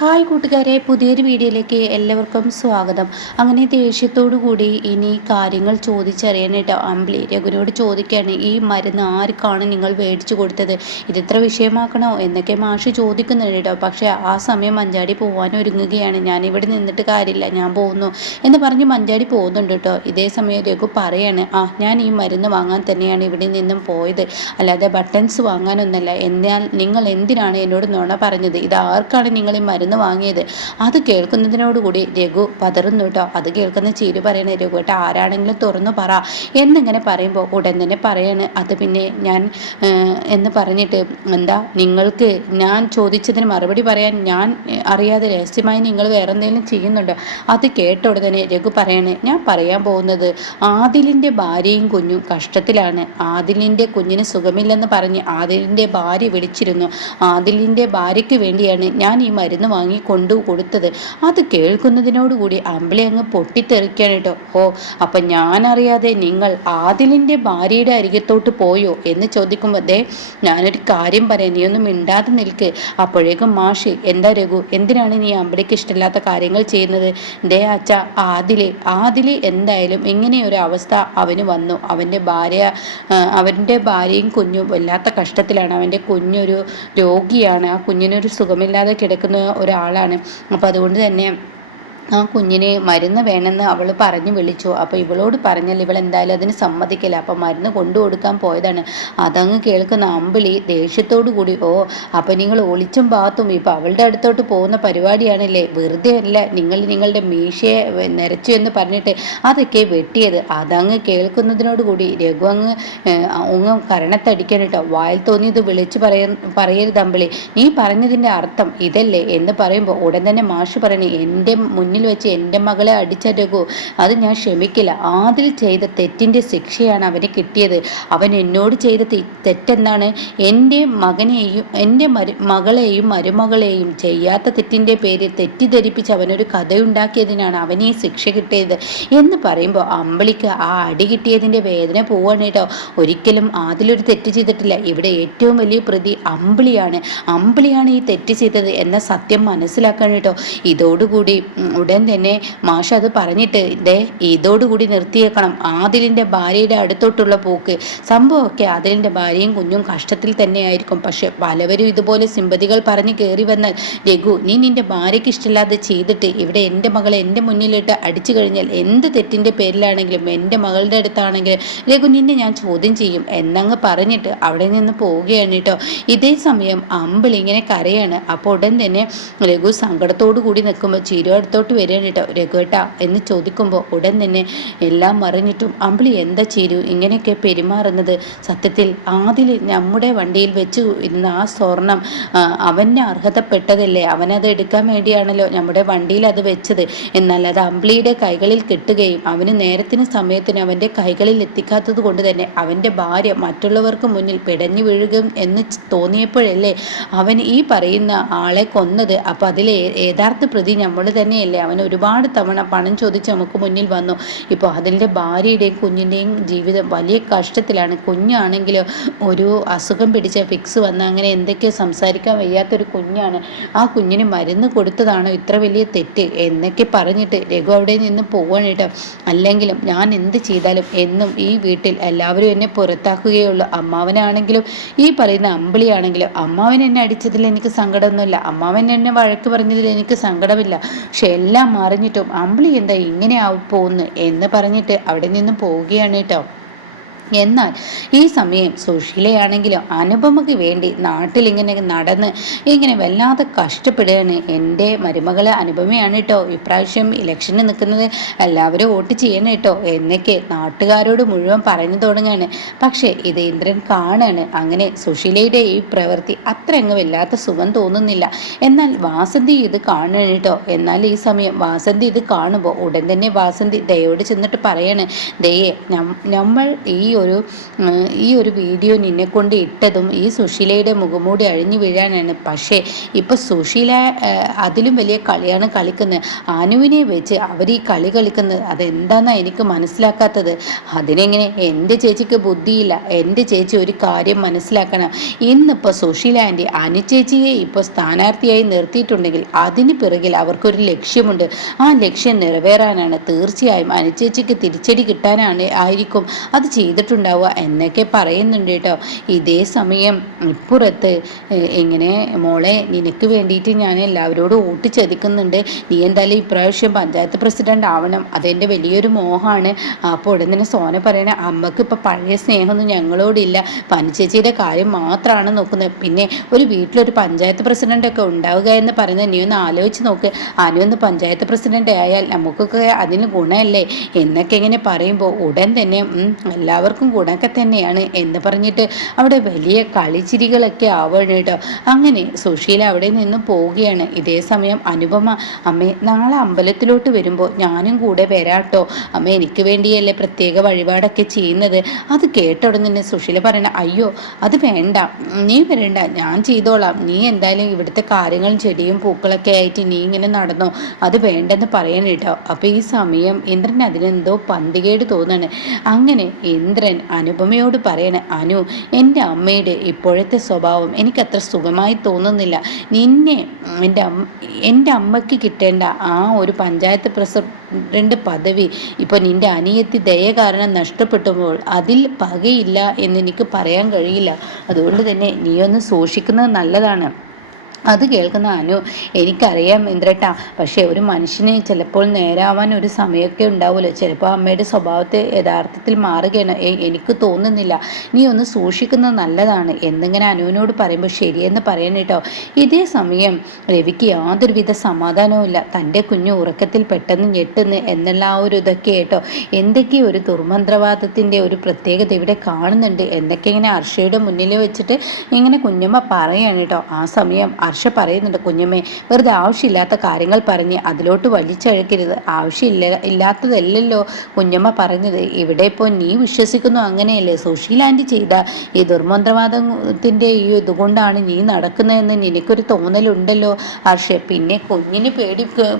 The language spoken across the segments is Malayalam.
ഹായ് കൂട്ടുകാരെ, പുതിയൊരു വീഡിയോയിലേക്ക് എല്ലാവർക്കും സ്വാഗതം. അങ്ങനെ ദേഷ്യത്തോടു കൂടി ഇനി കാര്യങ്ങൾ ചോദിച്ചറിയാനായിട്ട് അമ്പിളി രഘുവിനോട് ചോദിക്കുകയാണ്, ഈ മരുന്ന് ആർക്കാണ് നിങ്ങൾ മേടിച്ചു കൊടുത്തത്, ഇതിത്ര വിഷയമാക്കണോ എന്നൊക്കെ മാഷ് ചോദിക്കുന്നുണ്ട് കേട്ടോ. പക്ഷേ ആ സമയം മഞ്ചാടി പോകാൻ ഒരുങ്ങുകയാണ്. ഞാനിവിടെ നിന്നിട്ട് കാര്യമില്ല, ഞാൻ പോകുന്നു എന്ന് പറഞ്ഞ് മഞ്ചാടി പോകുന്നുണ്ട് കേട്ടോ. ഇതേ സമയം രഘു പറയാണ്, ഞാൻ ഈ മരുന്ന് വാങ്ങാൻ തന്നെയാണ് ഇവിടെ നിന്നും പോയത്, അല്ലാതെ ബട്ടൺസ് വാങ്ങാനൊന്നല്ല. എന്നാൽ നിങ്ങൾ എന്തിനാണ് എന്നോട് നുണ പറഞ്ഞത്, ഇത് ആർക്കാണ് നിങ്ങൾ ഈ മരുന്ന് വാങ്ങിയത്? അത് കേൾക്കുന്നതിനോടുകൂടി രഘു പതറുന്നു കേട്ടോ. അത് കേൾക്കുന്ന ചീരു പറയണേ, രഘു കേട്ടോ ആരാണെങ്കിലും തുറന്നു പറ എന്നിങ്ങനെ പറയുമ്പോൾ ഉടൻ തന്നെ പറയാണ്, അത് പിന്നെ ഞാൻ എന്ന് പറഞ്ഞിട്ട്, എന്താ നിങ്ങൾക്ക് ഞാൻ ചോദിച്ചതിന് മറുപടി പറയാൻ ഞാൻ അറിയാതെ രഹസ്യമായി നിങ്ങൾ വേറെ എന്തെങ്കിലും ചെയ്യുന്നുണ്ടോ? അത് കേട്ട ഉടനെ രഘു പറയാണ്, ഞാൻ പറയാൻ പോകുന്നത് ആദിലിൻ്റെ ഭാര്യയും കുഞ്ഞും കഷ്ടത്തിലാണ്. ആദിലിൻ്റെ കുഞ്ഞിന് സുഖമില്ലെന്ന് പറഞ്ഞ് ആദിലിൻ്റെ ഭാര്യ വിളിച്ചിരുന്നു. ആദിലിൻ്റെ ഭാര്യയ്ക്ക് വേണ്ടിയാണ് ഞാൻ ഈ മരുന്ന് വാങ്ങി കൊണ്ടു കൊടുത്തത്. അത് കേൾക്കുന്നതിനോടുകൂടി അമ്പിളി അങ്ങ് പൊട്ടിത്തെറിക്കാണ് കേട്ടോ. അപ്പം ഞാനറിയാതെ നിങ്ങൾ ആദിലിൻ്റെ ഭാര്യയുടെ അരികത്തോട്ട് പോയോ എന്ന് ചോദിക്കുമ്പോൾ, ഞാനൊരു കാര്യം പറയാം, നീ ഒന്നും മിണ്ടാതെ നിൽക്ക്. അപ്പോഴേക്കും മാഷി, എന്താ രഘു, എന്തിനാണ് നീ അമ്പിളിക്ക് ഇഷ്ടമില്ലാത്ത കാര്യങ്ങൾ ചെയ്യുന്നത്? അച്ഛ, ആദില് എന്തായാലും ഇങ്ങനെയൊരു അവസ്ഥ അവന് വന്നു. അവൻ്റെ ഭാര്യയും കുഞ്ഞും വല്ലാത്ത കഷ്ടത്തിലാണ്. അവൻ്റെ കുഞ്ഞൊരു രോഗിയാണ്. ആ കുഞ്ഞിനൊരു സുഖമില്ലാതെ കിടക്കുന്ന ഒരാളാണ്. അപ്പോൾ അതുകൊണ്ട് തന്നെ ആ കുഞ്ഞിന് മരുന്ന് വേണമെന്ന് അവൾ പറഞ്ഞു വിളിച്ചു. അപ്പോൾ ഇവളോട് പറഞ്ഞാൽ ഇവൾ എന്തായാലും അതിന് സമ്മതിക്കില്ല. അപ്പോൾ മരുന്ന് കൊണ്ടു കൊടുക്കാൻ പോയതാണ്. അതങ്ങ് കേൾക്കുന്ന അമ്പിളി ദേഷ്യത്തോടു കൂടി, അപ്പോൾ നിങ്ങൾ ഒളിച്ചും പാത്തും ഇപ്പോൾ അവളുടെ അടുത്തോട്ട് പോകുന്ന പരിപാടിയാണല്ലേ, വെറുതെ അല്ല നിങ്ങൾ നിങ്ങളുടെ മീശയെ നിരച്ചു എന്ന് പറഞ്ഞിട്ട് അതൊക്കെ വെട്ടിയത്. അതങ്ങ് കേൾക്കുന്നതിനോട് കൂടി രഘു അങ്ങ് കരണത്തടിക്കാൻ കേട്ടോ. വായിൽ തോന്നിയത് വിളിച്ച് പറയരുത് അമ്പിളി, നീ പറഞ്ഞതിൻ്റെ അർത്ഥം ഇതല്ലേ എന്ന് പറയുമ്പോൾ ഉടൻ തന്നെ മാഷ് പറയണേ, എൻ്റെ മുന്നിൽ വെച്ച് എൻ്റെ മകളെ അടിച്ച രഘു, അത് ഞാൻ ക്ഷമിക്കില്ല. ആദിൽ ചെയ്ത തെറ്റിൻ്റെ ശിക്ഷയാണ് അവന് കിട്ടിയത്. അവൻ എന്നോട് ചെയ്ത തെറ്റെന്താണ്? എൻ്റെ മകളെയും മരുമകളെയും ചെയ്യാത്ത തെറ്റിൻ്റെ പേര് തെറ്റിദ്ധരിപ്പിച്ച് അവനൊരു കഥയുണ്ടാക്കിയതിനാണ് അവന് ഈ ശിക്ഷ കിട്ടിയത് എന്ന് പറയുമ്പോൾ അമ്പിളിക്ക് ആ അടി കിട്ടിയതിൻ്റെ വേദന പോവാണ് കേട്ടോ. ഒരിക്കലും ആദിലൊരു തെറ്റ് ചെയ്തിട്ടില്ല. ഇവിടെ ഏറ്റവും വലിയ പ്രതി അമ്പിളിയാണ് ഈ തെറ്റ് ചെയ്തത് എന്ന സത്യം മനസ്സിലാക്കാൻ കേട്ടോ. ഇതോടുകൂടി ഉടൻ തന്നെ മാഷ് അത് പറഞ്ഞിട്ട്, ഇതോടുകൂടി നിർത്തിയേക്കണം ആദിലിൻ്റെ ഭാര്യയുടെ അടുത്തോട്ടുള്ള പോക്ക്. സംഭവമൊക്കെ ആദിലിൻ്റെ ഭാര്യയും കുഞ്ഞും കഷ്ടത്തിൽ തന്നെയായിരിക്കും. പക്ഷെ പലവരും ഇതുപോലെ സിമ്പതികൾ പറഞ്ഞ് കയറി വന്നാൽ, രഘു, നീ നിൻ്റെ ഭാര്യയ്ക്ക് ഇഷ്ടമില്ലാതെ ചെയ്തിട്ട് ഇവിടെ എൻ്റെ മകളെ എൻ്റെ മുന്നിലിട്ട് അടിച്ചു കഴിഞ്ഞാൽ എന്ത് തെറ്റിൻ്റെ പേരിലാണെങ്കിലും എൻ്റെ മകളുടെ അടുത്താണെങ്കിലും രഘു, നിന്നെ ഞാൻ ചോദ്യം ചെയ്യും എന്നങ്ങ് പറഞ്ഞിട്ട് അവിടെ നിന്ന് പോവുകയാണ് കേട്ടോ. ഇതേ സമയം അമ്പിളി ഇങ്ങനെ കരയാണ്. അപ്പോൾ ഉടൻ തന്നെ രഘു സങ്കടത്തോടു കൂടി നിൽക്കുമ്പോൾ ചിരു അടുത്തോട്ട് വരികയാണ് കേട്ടോ. രഘുവേട്ടാ എന്ന് ചോദിക്കുമ്പോൾ ഉടൻ തന്നെ എല്ലാം മറിഞ്ഞിട്ടും അമ്പിളി, എന്താ ചിരു ഇങ്ങനെയൊക്കെ പെരുമാറുന്നത്? സത്യത്തിൽ ആദിൽ നമ്മുടെ വണ്ടിയിൽ വെച്ച് ഇരുന്ന ആ സ്വർണം അവന് അർഹതപ്പെട്ടതല്ലേ? അവനത് എടുക്കാൻ വേണ്ടിയാണല്ലോ നമ്മുടെ വണ്ടിയിൽ അത് വെച്ചത്. എന്നാൽ അത് അമ്പിളിയുടെ കൈകളിൽ കിട്ടുകയും അവന് നേരത്തിന് സമയത്തിന് അവൻ്റെ കൈകളിൽ എത്തിക്കാത്തത് കൊണ്ട് തന്നെ അവൻ്റെ ഭാര്യ മറ്റുള്ളവർക്ക് മുന്നിൽ പിടഞ്ഞു വീഴുകയും എന്ന് തോന്നിയപ്പോഴല്ലേ അവൻ ഈ പറയുന്ന ആളെ കൊന്നത്. അപ്പോൾ അതിലെ യഥാർത്ഥ പ്രതി നമ്മൾ തന്നെയല്ലേ? അവൻ ഒരുപാട് തവണ പണം ചോദിച്ച് നമുക്ക് മുന്നിൽ വന്നു. ഇപ്പോൾ അതിൻ്റെ ഭാര്യയുടെയും കുഞ്ഞിൻ്റെയും ജീവിതം വലിയ കഷ്ടത്തിലാണ്. കുഞ്ഞാണെങ്കിലോ ഒരു അസുഖം പിടിച്ച ഫിക്സ് വന്ന് അങ്ങനെ എന്തൊക്കെയോ സംസാരിക്കാൻ വയ്യാത്തൊരു കുഞ്ഞാണ്. ആ കുഞ്ഞിന് മരുന്ന് കൊടുത്തതാണോ ഇത്ര വലിയ തെറ്റ് എന്നൊക്കെ പറഞ്ഞിട്ട് രഘു അവിടെ നിന്ന് പോവാണ് കേട്ടോ. അല്ലെങ്കിലും ഞാൻ എന്ത് ചെയ്താലും എന്നും ഈ വീട്ടിൽ എല്ലാവരും എന്നെ പുറത്താക്കുകയുള്ളൂ. അമ്മാവനാണെങ്കിലും ഈ പറയുന്ന അമ്പിളിയാണെങ്കിലും, അമ്മാവൻ എന്നെ അടിച്ചതിൽ എനിക്ക് സങ്കടമൊന്നുമില്ല, അമ്മാവൻ എന്നെ വഴക്ക് പറഞ്ഞതിൽ എനിക്ക് സങ്കടമില്ല. പക്ഷെ എല്ലാം മറിഞ്ഞിട്ടും അമ്പിളി എന്താ ഇങ്ങനെ പോകുന്നു എന്ന് പറഞ്ഞിട്ട് അവിടെ നിന്നും പോവുകയാണ് കേട്ടോ. എന്നാൽ ഈ സമയം സുശീലയാണെങ്കിലും അനുപമയ്ക്ക് വേണ്ടി നാട്ടിലിങ്ങനെ നടന്ന് ഇങ്ങനെ വല്ലാതെ കഷ്ടപ്പെടുകയാണ്. എൻ്റെ മരുമകളെ അനുപമയാണ് കേട്ടോ ഇപ്രാവശ്യം ഇലക്ഷന് നിൽക്കുന്നത്, എല്ലാവരും വോട്ട് ചെയ്യണം കേട്ടോ എന്നൊക്കെ നാട്ടുകാരോട് മുഴുവൻ പറഞ്ഞു തുടങ്ങുകയാണ്. പക്ഷേ ഇത് ഇന്ദ്രൻ കാണാണ്. അങ്ങനെ സുശീലയുടെ ഈ പ്രവൃത്തി അത്ര അങ്ങ് വല്ലാത്ത സുഖം തോന്നുന്നില്ല. എന്നാൽ വാസന്തി ഇത് കാണുകയാണ് കേട്ടോ. എന്നാൽ ഈ സമയം വാസന്തി ഇത് കാണുമ്പോൾ ഉടൻ തന്നെ വാസന്തി ദയോട് ചെന്നിട്ട് പറയാണ്, ദയേ, നമ്മൾ ഈ ഈ ഒരു വീഡിയോ നിന്നെ കൊണ്ട് ഇട്ടതും ഈ സുശീലയുടെ മുഖംമൂടി അഴിഞ്ഞു വീഴാനാണ്. പക്ഷേ ഇപ്പോൾ സുശീല അതിലും വലിയ കളിയാണ് കളിക്കുന്നത്. അനുവിനെ വെച്ച് അവർ ഈ കളി കളിക്കുന്നത് അതെന്താണെന്നാണ് എനിക്ക് മനസ്സിലാക്കാത്തത്. അതിനെങ്ങനെ? എൻ്റെ ചേച്ചിക്ക് ബുദ്ധിയില്ല. എൻ്റെ ചേച്ചി ഒരു കാര്യം മനസ്സിലാക്കണം. ഇന്നിപ്പോൾ സുശീല ആൻറ്റി അനുചേച്ചിയെ ഇപ്പോൾ സ്ഥാനാർത്ഥിയായി നിർത്തിയിട്ടുണ്ടെങ്കിൽ അതിന് പിറകിൽ അവർക്കൊരു ലക്ഷ്യമുണ്ട്. ആ ലക്ഷ്യം നിറവേറാനാണ്. തീർച്ചയായും അനുചേച്ചിക്ക് തിരിച്ചടി ആയിരിക്കും അത് ചെയ്തിട്ടുണ്ടാവുക എന്നൊക്കെ പറയുന്നുണ്ട് കേട്ടോ. ഇതേ സമയം ഇപ്പുറത്ത് ഇങ്ങനെ മോളെ നിനക്ക് വേണ്ടിയിട്ട് ഞാൻ എല്ലാവരോടും വോട്ട് ചോദിക്കുന്നുണ്ട്. നീ എന്തായാലും ഇപ്രാവശ്യം പഞ്ചായത്ത് പ്രസിഡന്റ് ആവണം. അതെൻ്റെ വലിയൊരു മോഹമാണ്. അപ്പോൾ ഉടൻ തന്നെ സോന പറയണേ അമ്മക്ക് ഇപ്പം പഴയ സ്നേഹമൊന്നും ഞങ്ങളോടില്ല. പനിച്ചേച്ചിയുടെ കാര്യം മാത്രമാണ് നോക്കുന്നത്. പിന്നെ ഒരു വീട്ടിലൊരു പഞ്ചായത്ത് പ്രസിഡൻ്റൊക്കെ ഉണ്ടാവുക എന്ന് പറയുന്നത് നീ ഒന്ന് ആലോചിച്ച് നോക്ക്. അനുവൊന്ന് പഞ്ചായത്ത് പ്രസിഡൻ്റ് ആയാൽ നമുക്കൊക്കെ അതിന് ഗുണമല്ലേ എന്നൊക്കെ ഇങ്ങനെ പറയുമ്പോൾ ഉടൻ തന്നെ എല്ലാവർക്കും ഗുണമൊക്കെ തന്നെയാണ് എന്ന് പറഞ്ഞിട്ട് അവിടെ വലിയ കളിച്ചിരികളൊക്കെ ആവണം കേട്ടോ. അങ്ങനെ സുശീല അവിടെ നിന്ന് പോവുകയാണ്. ഇതേ സമയം അനുപമ അമ്മേ നാളെ അമ്പലത്തിലോട്ട് വരുമ്പോൾ ഞാനും കൂടെ വരാട്ടോ അമ്മ, എനിക്ക് വേണ്ടിയല്ലേ പ്രത്യേക വഴിപാടൊക്കെ ചെയ്യുന്നത്. അത് കേട്ട ഉടനെ തന്നെ സുശീല പറയണ അയ്യോ അത് വേണ്ട, നീ വരണ്ട, ഞാൻ ചെയ്തോളാം. നീ എന്തായാലും ഇവിടുത്തെ കാര്യങ്ങളും ചെടിയും പൂക്കളൊക്കെ ആയിട്ട് നീ ഇങ്ങനെ നടന്നോ, അത് വേണ്ടെന്ന് പറയണം കേട്ടോ. അപ്പോൾ ഈ സമയം ഇന്ദ്രൻ അതിനെന്തോ പന്തികേട് തോന്നാണ്. അങ്ങനെ ഇന്ദ്രൻ അനുപമയോട് പറയണ അനു, എൻ്റെ അമ്മയുടെ ഇപ്പോഴത്തെ സ്വഭാവം എനിക്കത്ര സുഖമായി തോന്നുന്നില്ല. നിന്നെ എൻ്റെ അമ്മയ്ക്ക് കിട്ടേണ്ട ആ ഒരു പഞ്ചായത്ത് പ്രസിഡന്റ് പദവി ഇപ്പോൾ നിൻ്റെ അനിയത്തി ദയ കാരണം നഷ്ടപ്പെട്ടുമ്പോൾ അതിൽ പകയില്ല എന്നെനിക്ക് പറയാൻ കഴിയില്ല. അതുകൊണ്ട് തന്നെ നീ ഒന്ന് സൂക്ഷിക്കുന്നത് നല്ലതാണ്. അത് കേൾക്കുന്ന അനു, എനിക്കറിയാം ഇന്ദ്രട്ടാ, പക്ഷേ ഒരു മനുഷ്യന് ചിലപ്പോൾ നേരാവാൻ ഒരു സമയമൊക്കെ ഉണ്ടാവുമല്ലോ. ചിലപ്പോൾ അമ്മയുടെ സ്വഭാവത്തെ യഥാർത്ഥത്തിൽ മാറുകയാണ്. എനിക്ക് തോന്നുന്നില്ല. നീ ഒന്ന് സൂക്ഷിക്കുന്നത് നല്ലതാണ് എന്നിങ്ങനെ അനുവിനോട് പറയുമ്പോൾ ശരിയെന്ന് പറയാൻ കേട്ടോ. ഇതേ സമയം രവിക്ക് യാതൊരുവിധ സമാധാനവുമില്ല. തൻ്റെ കുഞ്ഞു ഉറക്കത്തിൽ പെട്ടെന്ന് ഞെട്ടുന്നു എന്നുള്ള ആ ഒരു ഇതൊക്കെ കേട്ടോ. എന്തൊക്കെ ഒരു ദുർമന്ത്രവാദത്തിൻ്റെ ഒരു പ്രത്യേകത ഇവിടെ കാണുന്നുണ്ട് എന്നൊക്കെ ഇങ്ങനെ അർഷയുടെ മുന്നിൽ വെച്ചിട്ട് ഇങ്ങനെ കുഞ്ഞമ്മ പറയാണ് കേട്ടോ. ആ സമയം അർഷ പറയുന്നുണ്ട്, കുഞ്ഞമ്മേ വെറുതെ ആവശ്യമില്ലാത്ത കാര്യങ്ങൾ പറഞ്ഞ് അതിലോട്ട് വലിച്ചഴക്കരുത്. ഇല്ലാത്തതല്ലല്ലോ കുഞ്ഞമ്മ പറഞ്ഞത്. ഇവിടെ ഇപ്പോൾ നീ വിശ്വസിക്കുന്നു അങ്ങനെയല്ലേ? സുശീല ആൻറ്റി ചെയ്ത ഈ ദുർമന്ത്രവാദത്തിൻ്റെ ഈ ഇതുകൊണ്ടാണ് നീ നടക്കുന്നതെന്ന് നിനക്കൊരു തോന്നലുണ്ടല്ലോ അർഷ. പിന്നെ കുഞ്ഞിനെ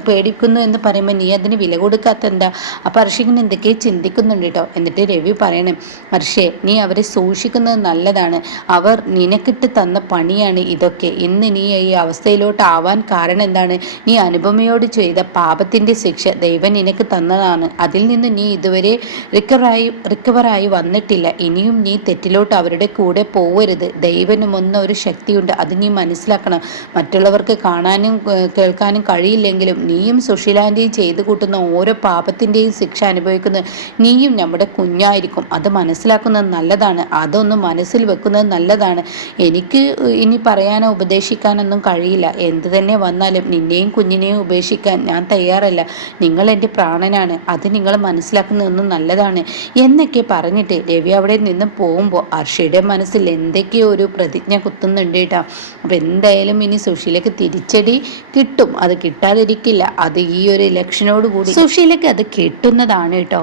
പേടിക്കുന്നു എന്ന് പറയുമ്പോൾ നീ അതിന് വില കൊടുക്കാത്ത എന്താ? അപ്പോൾ അർഷ ഇങ്ങനെ എന്തൊക്കെയോ ചിന്തിക്കുന്നുണ്ട് കേട്ടോ. എന്നിട്ട് രവി പറയണം, അർഷേ നീ അവരെ സൂക്ഷിക്കുന്നത് നല്ലതാണ്. അവർ നിനക്കിട്ട് തന്ന പണിയാണ് ഇതൊക്കെ. ഇന്ന് നീ ഈ അവസ്ഥയിലോട്ട് ആവാൻ കാരണം എന്താണ്? നീ അനുപമയോട് ചെയ്ത പാപത്തിൻ്റെ ശിക്ഷ ദൈവം നിനക്ക് തന്നതാണ്. അതിൽ നിന്ന് നീ ഇതുവരെ റിക്കവറായി വന്നിട്ടില്ല. ഇനിയും നീ തെറ്റിലോട്ട് അവരുടെ കൂടെ പോവരുത്. ദൈവനും ഒരു ശക്തിയുണ്ട്, അത് നീ മനസ്സിലാക്കണം. മറ്റുള്ളവർക്ക് കാണാനും കേൾക്കാനും കഴിയില്ലെങ്കിലും നീയും സുശീലാൻ്റെയും ചെയ്തു കൂട്ടുന്ന ഓരോ പാപത്തിൻ്റെയും ശിക്ഷ അനുഭവിക്കുന്നത് നീയും നമ്മുടെ കുഞ്ഞായിരിക്കും. അത് മനസ്സിലാക്കുന്നത് നല്ലതാണ്. അതൊന്ന് മനസ്സിൽ വെക്കുന്നത് നല്ലതാണ്. എനിക്ക് ഇനി പറയാനോ ഉപദേശിക്കാനോ കഴിയില്ല. എന്ത് തന്നെ വന്നാലും നിന്നെയും കുഞ്ഞിനെയും ഉപേക്ഷിക്കാൻ ഞാൻ തയ്യാറല്ല. നിങ്ങൾ എൻ്റെ പ്രാണനാണ്. അത് നിങ്ങൾ മനസ്സിലാക്കുന്നതൊന്നും നല്ലതാണ് എന്നൊക്കെ പറഞ്ഞിട്ട് രവി അവിടെ നിന്ന് പോകുമ്പോൾ അർഷയുടെ മനസ്സിൽ എന്തൊക്കെയോ ഒരു പ്രതിജ്ഞ കുത്തുന്നുണ്ട് കേട്ടോ. അപ്പം എന്തായാലും ഇനി സുശീലക്ക് തിരിച്ചടി കിട്ടും. അത് കിട്ടാതിരിക്കില്ല. അത് ഈ ഒരു ഇലക്ഷനോട് കൂടി സുശീലക്ക് അത് കിട്ടുന്നതാണ് കേട്ടോ.